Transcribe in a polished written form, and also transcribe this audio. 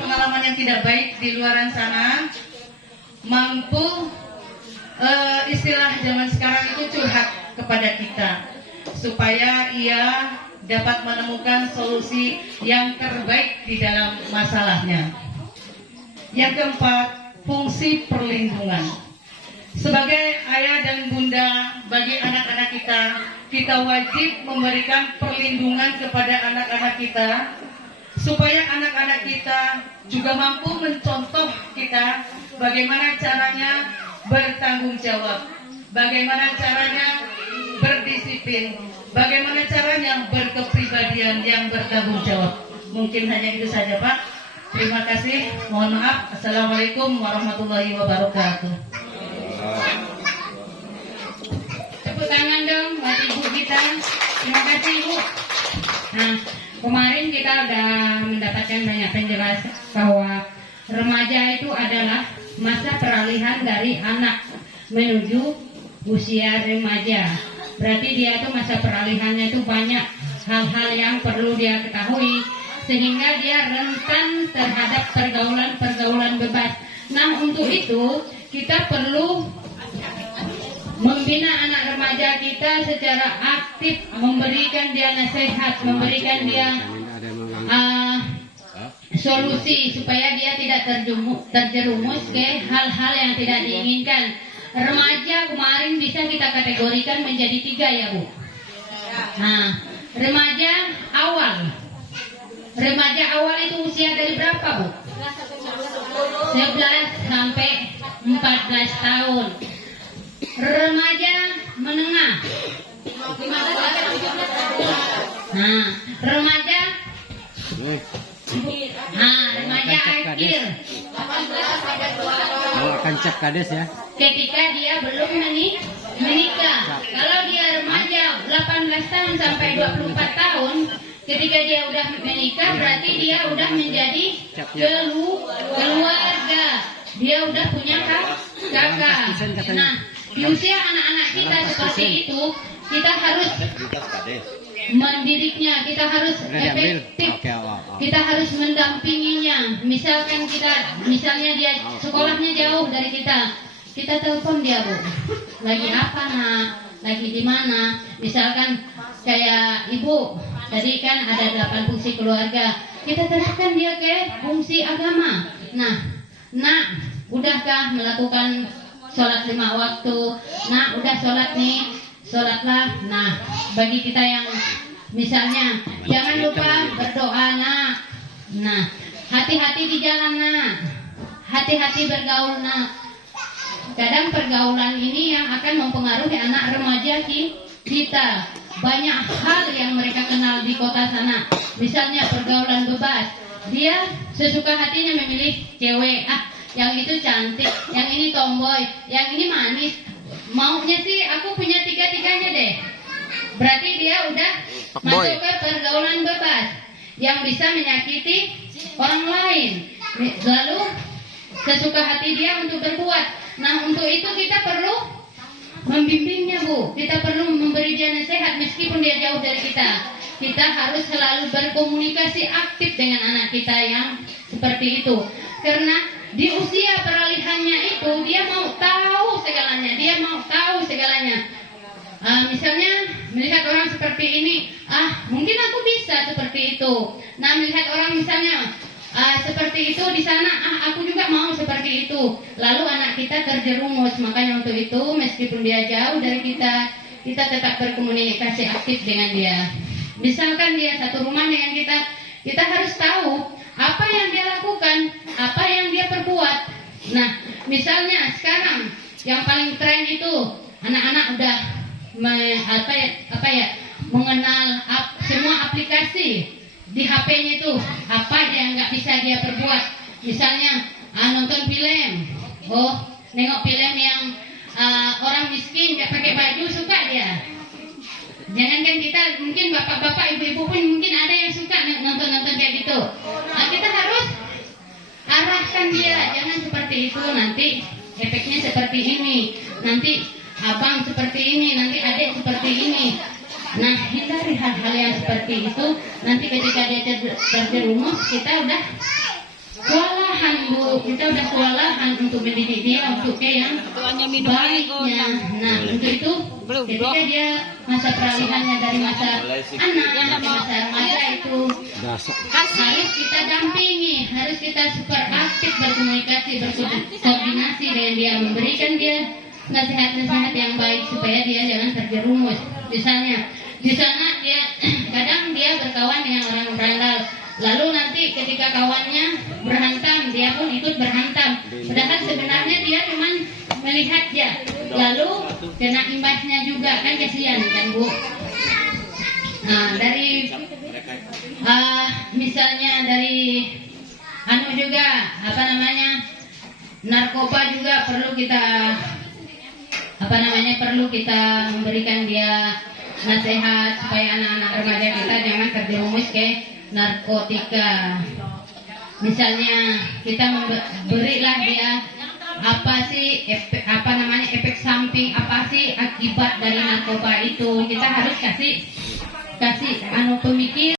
pengalaman yang tidak baik di luaran sana mampu istilah zaman sekarang itu curhat kepada kita supaya ia dapat menemukan solusi yang terbaik di dalam masalahnya. Yang keempat, fungsi perlindungan. Sebagai ayah dan bunda bagi anak-anak kita, kita wajib memberikan perlindungan kepada anak-anak kita supaya anak-anak kita juga mampu mencontoh kita bagaimana caranya bertanggung jawab, bagaimana caranya berdisiplin, bagaimana caranya berkepribadian yang bertanggung jawab. Mungkin hanya itu saja, Pak. Terima kasih. Mohon maaf. Assalamualaikum warahmatullahi wabarakatuh. Tepuk tangan dong buat ibu kita. Terima kasih, Ibu. Nah, kemarin kita udah mendapatkan banyak penjelasan bahwa remaja itu adalah masa peralihan dari anak menuju usia remaja. Berarti dia itu masa peralihannya itu banyak hal-hal yang perlu dia ketahui sehingga dia rentan terhadap pergaulan bebas. Nah, untuk itu kita perlu membina anak remaja kita secara aktif, memberikan dia nasihat, memberikan dia solusi supaya dia tidak terjerumus ke hal-hal yang tidak diinginkan. Remaja kemarin bisa kita kategorikan menjadi 3 ya, Bu. Nah, remaja awal itu usia dari berapa, Bu? 11 sampai 14 tahun. Remaja menengah. Nah, remaja akhir. Kancap kades ya. Ketika dia belum menikah. Kalau dia remaja 18 tahun sampai 24 tahun, ketika dia udah menikah berarti dia udah menjadi keluarga. Dia udah punya kakak. Nah, di usia anak-anak kita seperti itu, kita harus mendidiknya, kita harus efektif, kita harus mendampinginya. Misalnya dia sekolahnya jauh dari kita telepon dia, Bu. Lagi apa, Nak? Lagi di mana? Misalkan kayak ibu, tadi kan ada 8 fungsi keluarga. Kita terapkan dia ke fungsi agama. Nah, Nak, udahkah melakukan sholat 5 waktu? Nah, udah sholat nih, sholatlah. Nah, bagi kita yang misalnya jangan lupa berdoa, Nak. Nah, hati-hati di jalan, Nak. Hati-hati bergaul, Nak. Kadang pergaulan ini yang akan mempengaruhi anak remaja kita. Banyak hal yang mereka kenal di kota sana. Misalnya pergaulan bebas. Dia sesuka hatinya memilih cewek. Yang itu cantik, yang ini tomboy, yang ini manis. Maunya sih aku punya 3-tiganya deh. Berarti dia udah masuk ke pergaulan bebas yang bisa menyakiti orang lain. Lalu sesuka hati dia untuk berbuat. Nah, untuk itu kita perlu membimbingnya, Bu. Kita perlu memberi dia nasihat meskipun dia jauh dari kita. Kita harus selalu berkomunikasi aktif dengan anak kita yang seperti itu. Karena di usia peralihannya itu dia mau tahu segalanya. Misalnya melihat orang seperti ini, mungkin aku bisa seperti itu. Nah, melihat orang misalnya seperti itu di sana, aku juga mau seperti itu. Lalu anak kita terjerumus. Makanya untuk itu meskipun dia jauh dari kita tetap berkomunikasi aktif dengan dia. Misalkan dia satu rumah dengan kita harus tahu apa yang dia lakukan, apa yang dia perbuat. Nah, misalnya sekarang yang paling tren itu anak-anak udah mengenal semua aplikasi di HP-nya itu. Apa yang nggak bisa dia perbuat? Misalnya nonton film, nengok film yang orang miskin nggak pakai baju, suka dia. Jangankan kita, mungkin bapak-bapak, ibu-ibu pun mungkin ada yang suka nonton-nonton kayak gitu. Nah, kita harus arahkan dia, jangan seperti itu, nanti efeknya seperti ini, nanti abang seperti ini, nanti adik seperti ini. Nah, hindari hal-hal yang seperti itu. Nanti ketika dia terjerumus, kita udah Bu, kita udah kewalahan untuk mendidik dia untuk yang baiknya. Nah, untuk itu ketika dia masa peralihannya dari masa anak ke masa remaja itu harus kita dampingi, harus kita super aktif berkomunikasi, berkoordinasi dengan dia, memberikan dia nasihat-nasihat yang baik supaya dia jangan terjerumus. Misalnya di sana dia kadang dia berkawan dengan orang berandal, lalu nanti ketika kawannya berhantam dia pun ikut berhantam, padahal sebenarnya dia cuma melihat dia, lalu kena imbasnya juga, kan kasihan kan Bu. Nah dari misalnya dari juga narkoba juga perlu kita memberikan dia nasihat supaya anak-anak remaja kita jangan terjerumus ke narkotika. Misalnya kita berilah dia efek samping, apa sih akibat dari narkoba itu, kita harus kasih pemikiran.